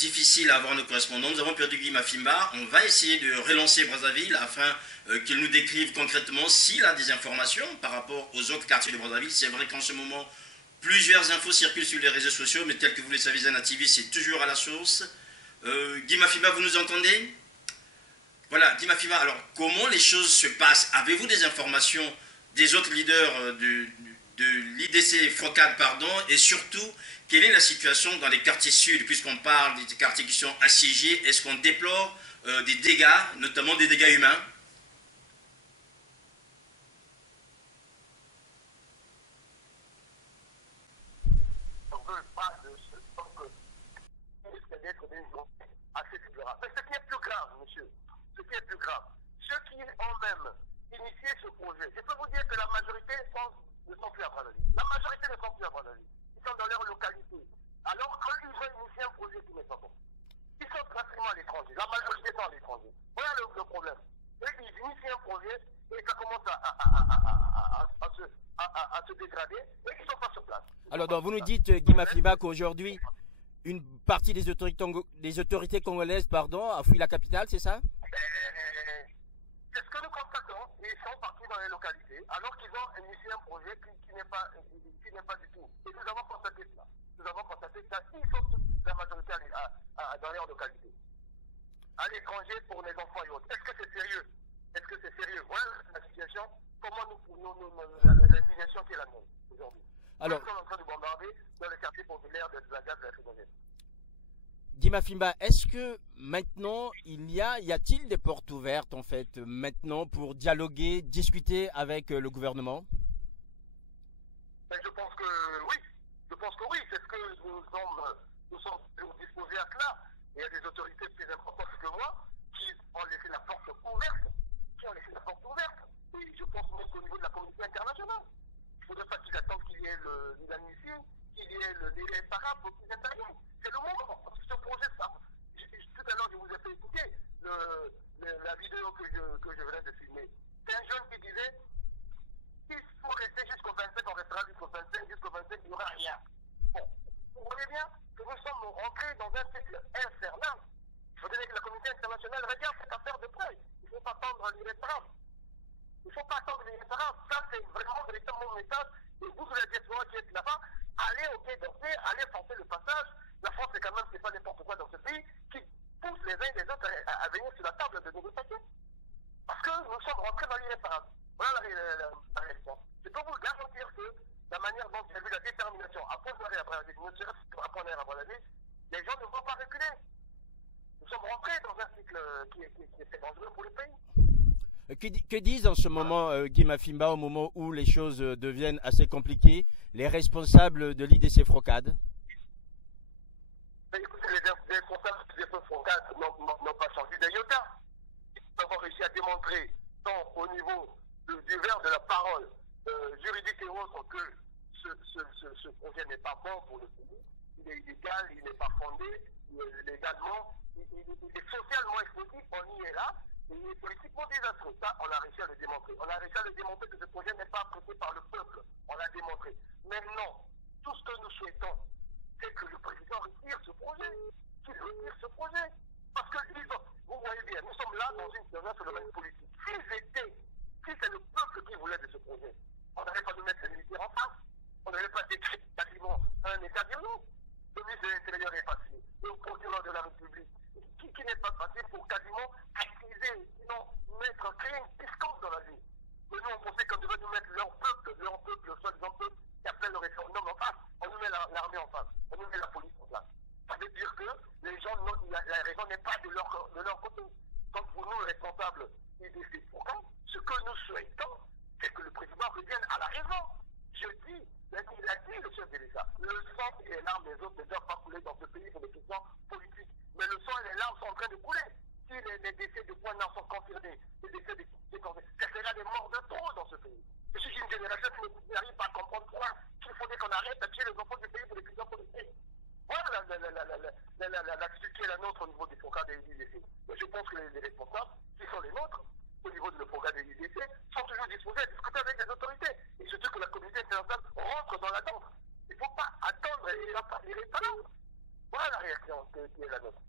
difficile à avoir nos correspondants. Nous avons perdu Guy Mafimba. On va essayer de relancer Brazzaville afin qu'il nous décrive concrètement s'il a des informations par rapport aux autres quartiers de Brazzaville. C'est vrai qu'en ce moment, plusieurs infos circulent sur les réseaux sociaux, mais tel que vous le savez, Zana TV, c'est toujours à la source. Guy Mafimba, vous nous entendez? Voilà, Guy Mafimba, alors comment les choses se passent? Avez-vous des informations des autres leaders de l'IDC Frocade, pardon, et surtout, quelle est la situation dans les quartiers sud, puisqu'on parle des quartiers qui sont assiégés? Est-ce qu'on déplore des dégâts, notamment des dégâts humains? On ne veut pas de ce risque d'être des gens assez déplorable. Mais ce qui est plus grave, monsieur, ce qui est plus grave, ceux qui ont même initié ce projet, je peux vous dire que la majorité ne sont plus à Brazzaville. La majorité ne sont plus à Brazzaville. Ils sont dans leur localité. Alors qu'ils ont initié un projet qui n'est pas bon. Ils sont pratiquement à l'étranger. La majorité sont à l'étranger. Voilà le problème. Et ils initient un projet et ça commence à se dégrader et ils ne sont pas sur place. Alors, donc, vous nous dites, Guy Mafimba, qu'aujourd'hui, une partie des autorités congolaises a fui la capitale, c'est ça? C'est ce que nous constatons. Ils sont partis dans les localités alors qu'ils ont initié un projet qui n'est pas du tout. Et nous avons constaté cela. Nous avons constaté ça. Ils sont tous, la majorité dans leurs localités. À l'étranger pour les enfants et autres. Est-ce que c'est sérieux? Est-ce que c'est sérieux? Voilà la situation. Comment l'indignation qui est la nôtre aujourd'hui. Alors, nous sommes en train de bombarder dans les quartiers populaires de la gare de la Tribunale. Guy Mafimba, est-ce que maintenant, y a-t-il des portes ouvertes, en fait, maintenant, pour dialoguer, discuter avec le gouvernement? Mais je pense que oui. Je pense que oui. C'est ce que nous sommes disposés à cela. Il y a des autorités plus importantes que moi qui ont laissé la porte ouverte. Et je pense même qu'au niveau de la communauté internationale, il ne faudrait pas qu'ils attendent qu'il y ait l'amnistie, qu'il y ait les réparat pour qu'ils interviennent. C'est le moment. Parce que ce projet, ça. Tout à l'heure, je vous ai fait écouter la vidéo que je venais de filmer. C'est un jeune qui disait il faut rester jusqu'au 25, on restera jusqu'au 25, il n'y aura rien. Bon, vous voyez bien que nous sommes rentrés dans un cycle infernal. Il faudrait que la communauté internationale regarde cette affaire de près. Il ne faut pas attendre l'irréparable. Il ne faut pas attendre l'irréparable. Ça, c'est vraiment véritablement mon message. Et vous, la diaspora qui êtes là-bas, allez au Quai d'Orsay, allez forcer le passage. La France, c'est quand même, c'est pas n'importe quoi dans ce pays qui pousse les uns et les autres à venir sur la table de négociation. Parce que nous sommes rentrés dans l'irréparable. Voilà la réaction. Je peux vous garantir que la manière dont j'ai vu la détermination à Pointe-Noire et à Brazzaville, ne serait-ce qu'à Pointe-Noire et à Brazzaville, les gens ne vont pas reculer. Nous sommes rentrés dans un cycle qui est très dangereux pour le pays. Que disent en ce moment, Guy Mafimba, au moment où les choses deviennent assez compliquées, les responsables de l'IDC Frocade? Écoutez, les responsables de l'IDC Frocade n'ont pas changé d'iota. Ils ont réussi à démontrer, tant au niveau du verre de la parole juridique et autres, que ce projet n'est pas bon pour le pays. Il est illégal, il n'est pas fondé, légalement, il est socialement explosif, on y est là. Il est politiquement désastreux. Ça, on a réussi à le démontrer. On a réussi à le démontrer que ce projet n'est pas apprécié par le peuple. On l'a démontré. Maintenant, tout ce que nous souhaitons, c'est que le président retire ce projet. Qu'il retire ce projet. Parce que vous voyez bien, nous sommes là dans un phénomène politique. Si c'est le peuple qui voulait de ce projet, on n'allait pas nous mettre les militaires en face. On n'allait pas décrire quasiment un état d'urgence. Le ministre de l'Intérieur est passé. Le procureur de la République, qui n'est pas passé pour quasiment activer, sinon créer une piscine dans la vie. Mais nous, on pensait qu'on devait nous mettre leur peuple, soi-disant peuple, qui appelle le référendum en face. On nous met l'armée en face. On nous met la police en place. Ça veut dire que les gens, la raison n'est pas de leur côté. Donc pour nous, les responsables IDC, pourquoi ce que nous souhaitons, c'est que le président revienne à la raison. Je dis, il a dit le chef de l'État, le sang et les larmes des autres ne doivent pas couler dans ce pays pour des questions politiques. Mais le sang et les larmes sont en train de couler. Si les décès de points nord sont confirmés, les décès de ça sera des morts de trop dans ce pays. Je suis une génération qui n'arrive pas à comprendre qu'il faudrait qu'on arrête de tuer les enfants du pays pour des questions politiques. Voilà l'attitude qui est la nôtre au niveau du programme de l'IDC. Je pense que les responsables, qui sont les nôtres, au niveau du programme de l'IDC, sont toujours disposés à discuter avec les autorités. Et surtout que la communauté internationale rentre dans la danse. Il ne faut pas attendre l'irréparable. Voilà la réaction qui est la nôtre.